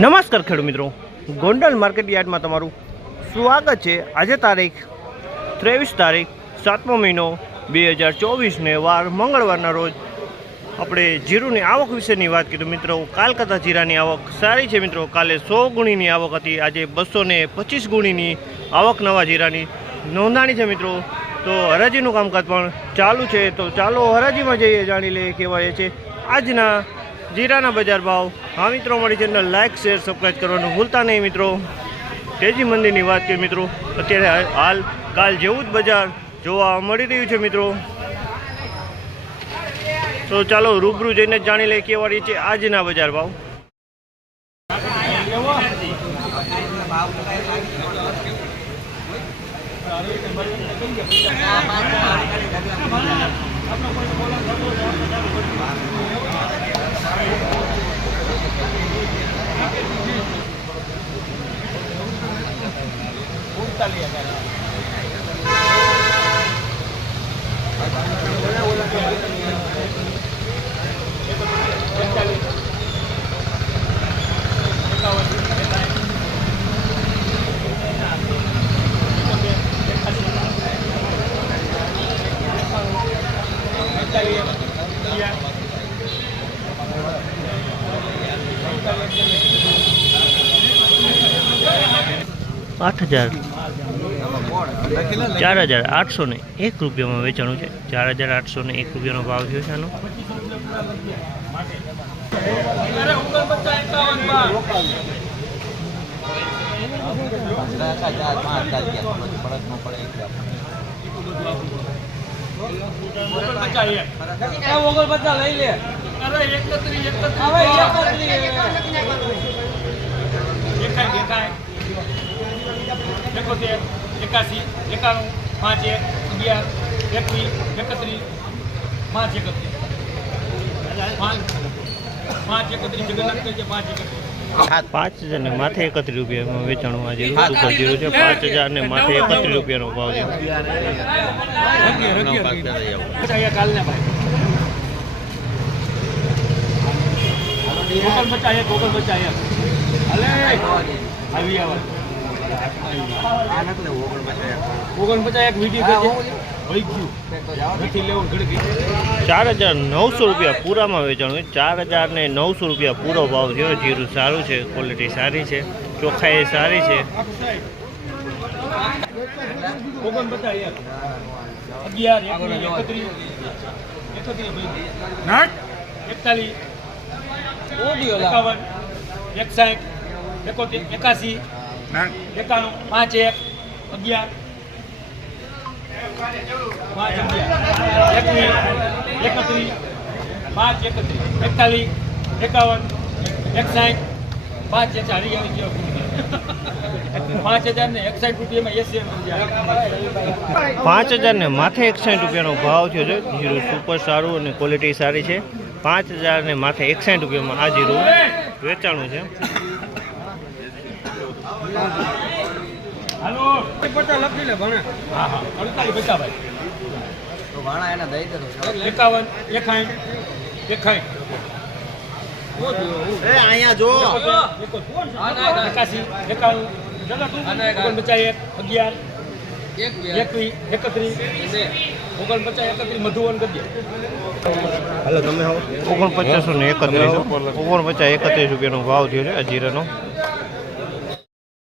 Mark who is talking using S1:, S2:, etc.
S1: નમસ્કાર ખેડૂત મિત્રો. ગોંડલ માર્કેટ યાર્ડમાં તમારું સ્વાગત છે. આજે તારીખ ત્રેવીસ તારીખ, સાતમો મહિનો બે હજાર ચોવીસને વાર મંગળવારના રોજ આપણે જીરુની આવક વિશેની વાત કીધું. મિત્રો કાલ કરતાં જીરાની આવક સારી છે મિત્રો. કાલે સો ગુણીની આવક હતી. આજે બસો ને પચીસ ગુણીની આવક નવા જીરાની નોંધાણી છે મિત્રો. તો હરાજીનું કામકાજ પણ ચાલુ છે. તો ચાલો હરાજીમાં જઈએ, જાણી લઈએ, કહેવાય છે. આજના જીરાના બજાર ભાવ. હા મિત્રો મારી ચેનલ લાઇક શેર સબસ્ક્રાઈબ કરવાનું ભૂલતા નહીં મિત્રો. તેજી મંદિરની વાત કરીએ મિત્રો. અત્યારે હાલ કાલ જેવું જ બજાર જોવા મળી રહ્યું છે મિત્રો. તો ચાલો રૂબરૂ જઈને જાણી લઈએ કેવા રહી છે આજના બજાર ભાવ. આઠ હજાર ચાર હજાર આઠસો ને એક રૂપિયામાં વેચાણું છે. ચાર હજાર આઠસો ને એક રૂપિયાનો ભાવ થયો છે આનો.
S2: લઈ લે
S3: દેખાય એકોતેર એકાસી એકાણું પાંચ એક અગિયાર એકવીસ એકત્રીસ પાંચ એકત્રીસ. પાંચ પાંચ એકત્રીસ જગન્નાથ કહે છે પાંચ એકત્રીસ.
S1: પાંચ હજાર ને માથે એકત્રીસ રૂપિયામાં વેચાણું આજે સુપર જીરો છે. પાંચ હજાર ને માથે એકત્રીસ રૂપિયાનો ભાવ છે.
S3: એક હાલે આવી આવા
S1: ચાર હજાર નવસો રૂપિયા પૂરામાં વેચાણું હોય ચાર હજાર ને નવસો રૂપિયા પૂરો ભાવ થયો. જીરું સારું છે ક્વોલિટી સારી છે ચોખ્ખાઈ સારી છે.
S3: એકતાલીસ એકાવન એકસાઠ એકોતેર એકાસી એકાણું, પાંચ એક, અગિયાર. પાંચ અગિયાર. એકવીસ, એકત્રીસ, પાંચ એકત્રીસ, એકતાલીસ, એકાવન, એકસાઠ, પાંચ ચારી. આવી પાંચ હજાર ને એકસાઠ રૂપિયામાં એસી
S1: પાંચ હજાર માથે એકસાઠ રૂપિયાનો ભાવ થયો છે. જીરું સુપર સારું અને ક્વોલિટી સારી છે. પાંચ હજાર ને માથે એકસાઠ રૂપિયામાં આ જીરું વેચાણું છે.
S3: હાલો.
S2: પચાસ લખી લે ભણે.
S3: હા હા. અડતાલીસ પચાસ ભાઈ
S2: તો ભાણા એને દઈ દે
S3: એકાવન એકાઠ એકાઠ
S2: એ અહીંયા જો.
S3: એકાસી એકાણું. ઓગણપચાસ એક અગિયાર.
S2: એક
S3: એકવીસ એકત્રીસ. ઓગણપચાસ એકત્રીસ મધુવન ગદ્ય.
S1: ઓગણપચાસો ને એકત્રીસ. ઓગણપચાસ એકત્રીસ રૂપિયાનો ભાવ થયો છે આ જીરાનો.